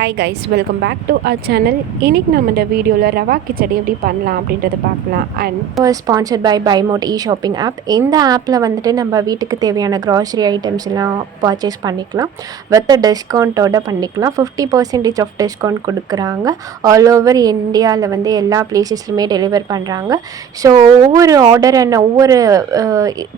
Hi guys, welcome back to our channel. இன்றைக்கி நம்ம இந்த வீடியோவில் ரவா கிச்சடி எப்படி பண்ணலாம் அப்படின்றத பார்க்கலாம். And sponsored by BuyMote shopping app. இந்த ஆப்பில் வந்துட்டு நம்ம வீட்டுக்கு தேவையான க்ராசரி ஐட்டம்ஸ் எல்லாம் பர்ச்சேஸ் பண்ணிக்கலாம். வித் டிஸ்கவுண்ட்டோடு பண்ணிக்கலாம். 50% ஆஃப் டிஸ்கவுண்ட் கொடுக்குறாங்க. ஆல் ஓவர் இந்தியாவில் வந்து எல்லா பிளேசஸ்லையுமே டெலிவர் பண்ணுறாங்க. ஸோ ஒவ்வொரு ஆர்டர் அண்ட் ஒவ்வொரு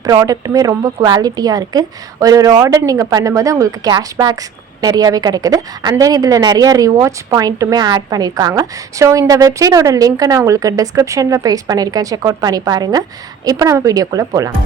ப்ராடக்ட்டுமே ரொம்ப குவாலிட்டியாக இருக்குது. ஒரு ஆர்டர் நீங்கள் பண்ணும்போது உங்களுக்கு கேஷ்பேக்ஸ் நிறையாவே கிடைக்குது. அண்ட் தென் இதில் நிறைய ரிவார்ட்ஸ் பாயிண்ட்டுமே ஆட் பண்ணியிருக்காங்க. ஸோ இந்த வெப்சைட்டோட லிங்க்கை நான் உங்களுக்கு டிஸ்கிரிப்ஷனில் பேஸ்ட் பண்ணியிருக்கேன். செக் அவுட் பண்ணி பாருங்கள். இப்போ நம்ம வீடியோக்குள்ளே போகலாம்.